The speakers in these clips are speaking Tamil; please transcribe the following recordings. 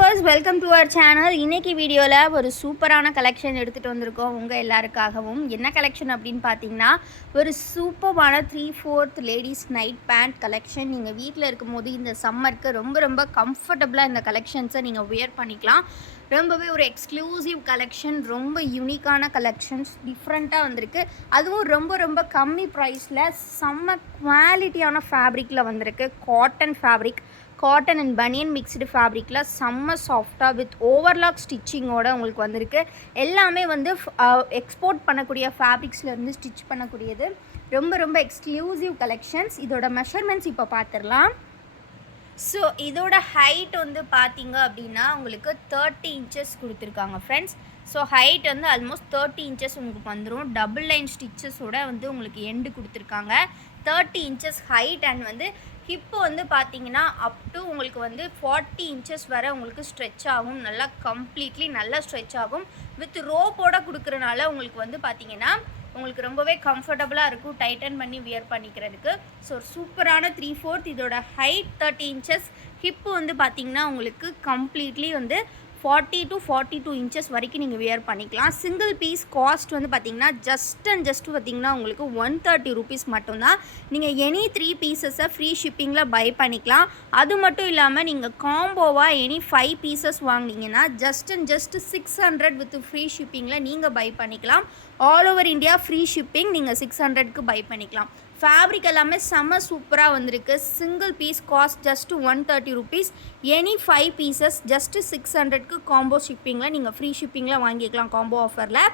Viewers, welcome to our channel. இன்னைக்கு வீடியோவில் ஒரு சூப்பரான கலெக்ஷன் எடுத்துகிட்டு வந்திருக்கோம் உங்கள் எல்லாருக்காகவும். என்ன கலெக்ஷன் அப்படின்னு பார்த்தீங்கன்னா, ஒரு சூப்பரான 3/4 லேடிஸ் நைட் பேண்ட் கலெக்ஷன். நீங்கள் வீட்டில் இருக்கும்போது இந்த சம்மருக்கு ரொம்ப கம்ஃபர்டபுளாக இந்த கலெக்ஷன்ஸை நீங்கள் வியர் பண்ணிக்கலாம். ரொம்பவே ஒரு எக்ஸ்க்ளூசிவ் கலெக்ஷன், ரொம்ப யூனிக்கான கலெக்ஷன்ஸ், டிஃப்ரெண்ட்டாக வந்திருக்கு. அதுவும் ரொம்ப கம்மி ப்ரைஸில் செம்ம குவாலிட்டியான ஃபேப்ரிக்கில் வந்திருக்கு. காட்டன் அண்ட் பனியன் மிக்ஸ்டு ஃபேப்ரிக்கில் செம்ம சாஃப்டாக வித் ஓவர்லாக் ஸ்டிச்சிங்கோடு உங்களுக்கு வந்திருக்கு. எல்லாமே வந்து எக்ஸ்போர்ட் பண்ணக்கூடிய ஃபேப்ரிக்ஸ்லேருந்து ஸ்டிச் பண்ணக்கூடியது. ரொம்ப எக்ஸ்க்ளூசிவ் கலெக்ஷன்ஸ். இதோட மெஷர்மெண்ட்ஸ் இப்போ பார்த்துடலாம். ஸோ இதோட ஹைட் வந்து பார்த்தீங்க அப்படின்னா உங்களுக்கு 30 இன்ச்சஸ் கொடுத்துருக்காங்க ஃப்ரெண்ட்ஸ். ஸோ ஹைட் வந்து ஆல்மோஸ்ட் 30 இன்ச்சஸ் உங்களுக்கு வந்துடும். டபுள் லைன் ஸ்டிச்சஸோட வந்து உங்களுக்கு எண்டு கொடுத்துருக்காங்க. 30 இன்ச்சஸ் ஹைட் அண்ட் வந்து ஹிப்பு வந்து பார்த்தீங்கன்னா அப் டு உங்களுக்கு வந்து 40 இன்ச்சஸ் வரை உங்களுக்கு ஸ்ட்ரெச் ஆகும். நல்லா கம்ப்ளீட்லி நல்லா ஸ்ட்ரெச் ஆகும். வித் ரோப்போட கொடுக்குறனால உங்களுக்கு வந்து பார்த்தீங்கன்னா உங்களுக்கு ரொம்பவே கம்ஃபர்டபுளாக இருக்கும் டைட்டன் பண்ணி வியர் பண்ணிக்கிறதுக்கு. ஸோ சூப்பரான 3/4. இதோட ஹைட் 30 இன்ச்சஸ். ஹிப்பு வந்து பார்த்திங்கன்னா உங்களுக்கு கம்ப்ளீட்லி வந்து 40 to 42 இன்ச்சஸ் வரைக்கும் நீங்கள் வியர் பண்ணிக்கலாம். சிங்கிள் பீஸ் காஸ்ட் வந்து பார்த்திங்கன்னா ஜஸ்ட் பார்த்திங்கன்னா உங்களுக்கு 130 ரூபீஸ் மட்டும்தான். நீங்கள் எனி 3 பீசஸை ஃப்ரீ ஷிப்பிங்கில் பை பண்ணிக்கலாம். அது மட்டும் இல்லாமல் நீங்கள் காம்போவாக எனி 5 பீசஸ் வாங்கினீங்கன்னா ஜஸ்ட் 600 வித் ஃப்ரீ ஷிப்பிங்கில் நீங்கள் பை பண்ணிக்கலாம். All over India free shipping. நீங்கள் 600க்கு பை பண்ணிக்கலாம். ஃபேப்ரிக் எல்லாமே செம்ம சூப்பராக வந்திருக்கு. Single piece cost just 130 rupees. Any 5 pieces just 600க்கு காம்போ ஷிப்பிங்கில் நீங்கள் ஃப்ரீ ஷிப்பிங்கில் வாங்கிக்கலாம். காம்போ ஆஃபரில்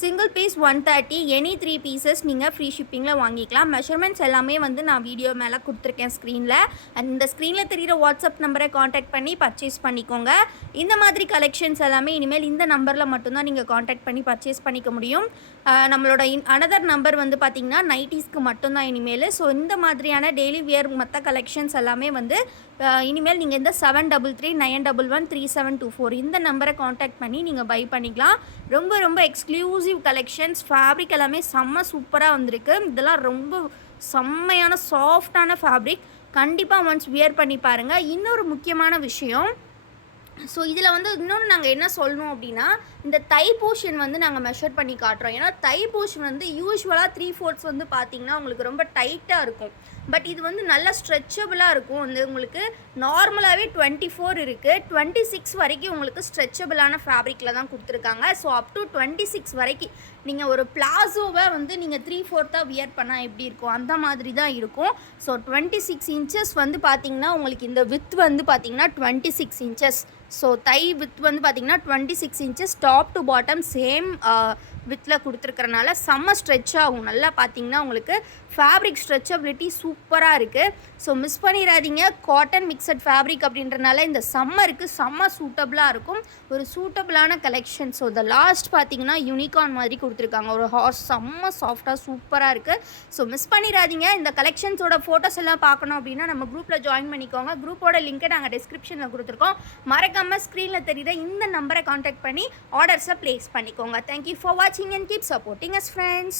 சிங்கிள் பீஸ் 130, எனி 3 பீசஸ் நீங்கள் ஃப்ரீ ஷிப்பிங்கில் வாங்கிக்கலாம். மெஷர்மெண்ட்ஸ் எல்லாமே வந்து நான் வீடியோ மேலே கொடுத்துருக்கேன் ஸ்க்ரீனில். அந்த ஸ்க்ரீனில் தெரிகிற வாட்ஸ்அப் நம்பரை காண்டாக்ட் பண்ணி பர்ச்சேஸ் பண்ணிக்கோங்க. இந்த மாதிரி கலெக்ஷன்ஸ் எல்லாமே இனிமேல் இந்த நம்பரில் மட்டும்தான் நீங்கள் காண்டாக்ட் பண்ணி பர்ச்சேஸ் பண்ணிக்க முடியும். நம்மளோட அனதர் நம்பர் வந்து பார்த்திங்கன்னா நைட்டிஸ்க்கு மட்டும்தான் இனிமேல். ஸோ இந்த மாதிரியான டெய்லி வியர் மற்ற கலெக்ஷன்ஸ் எல்லாமே வந்து இனிமேல் நீங்கள் இந்த 7339113724 இந்த நம்பரை காண்டாக்ட் பண்ணி நீங்கள் பை பண்ணிக்கலாம். ரொம்ப எக்ஸ்க்ளூசிவ் கலெக்ஷன்ஸ். ஃபேப்ரிக் எல்லாமே செம்ம சூப்பராக வந்திருக்கு. இதெல்லாம் ரொம்ப செம்மையான சாஃப்டான ஃபேப்ரிக். கண்டிப்பாக ஒன்ஸ் வியர் பண்ணி பாருங்கள். இன்னொரு முக்கியமான விஷயம், ஸோ இதில் வந்து இன்னொன்று நாங்கள் என்ன சொல்லணும் அப்படின்னா, இந்த தை போர்ஷன் வந்து நாங்கள் மெஷர் பண்ணி காட்டுறோம். ஏன்னா தை போர்ஷன் வந்து யூஸ்வலாக 3/4 வந்து பார்த்திங்கன்னா உங்களுக்கு ரொம்ப டைட்டாக இருக்கும். பட் இது வந்து நல்லா ஸ்ட்ரெச்சபிளாக இருக்கும். வந்து உங்களுக்கு நார்மலாகவே 24 இருக்குது. 26 வரைக்கும் உங்களுக்கு ஸ்ட்ரெச்சபிளான ஃபேப்ரிக்கில் தான் கொடுத்துருக்காங்க. ஸோ அப் டு 26 வரைக்கும் நீங்கள் ஒரு பிளாசோவை வந்து நீங்கள் 3/4 வியர் பண்ணால் எப்படி இருக்கும் அந்த மாதிரி தான் இருக்கும். ஸோ 26 இன்ச்சஸ் வந்து பார்த்திங்கன்னா உங்களுக்கு இந்த வித் வந்து பார்த்திங்கன்னா 26 இன்ச்சஸ். ஸோ தை வித் வந்து பார்த்திங்கன்னா 26 inches. Top to bottom same வித்தில் கொடுத்துருக்கறனால செம்ம ஸ்ட்ரெச் ஆகும். நல்லா பார்த்திங்கன்னா உங்களுக்கு ஃபேப்ரிக் ஸ்ட்ரெச்சபிலிட்டி சூப்பராக இருக்குது. ஸோ மிஸ் பண்ணிடாதீங்க. காட்டன் மிக்சட் ஃபேப்ரிக் அப்படின்றனால இந்த சம்மருக்கு செம்ம சூட்டபுளாக இருக்கும். ஒரு சூட்டபுளான கலெக்ஷன். ஸோ இந்த லாஸ்ட் பார்த்திங்கன்னா யூனிகார்ன் மாதிரி கொடுத்துருக்காங்க. ஒரு ஹார்ஸ் செம்ம சாஃப்டாக சூப்பராக இருக்குது. ஸோ மிஸ் பண்ணிடாதீங்க. இந்த கலெக்ஷன்ஸோட ஃபோட்டோஸ் எல்லாம் பார்க்கணும் அப்படின்னா நம்ம குரூப்பில் ஜாயின் பண்ணிக்கோங்க. குரூப்போட லிங்க்கை நாங்கள் டிஸ்கிரிப்ஷனில் கொடுத்துருக்கோம். மறக்காமல் ஸ்க்ரீனில் தெரியுற இந்த நம்பரை காண்டாக்ட் பண்ணி ஆர்டர்ஸை ப்ளேஸ் பண்ணிக்கோங்க. தேங்க்யூ ஃபார் வாட்சிங் and keep supporting us friends.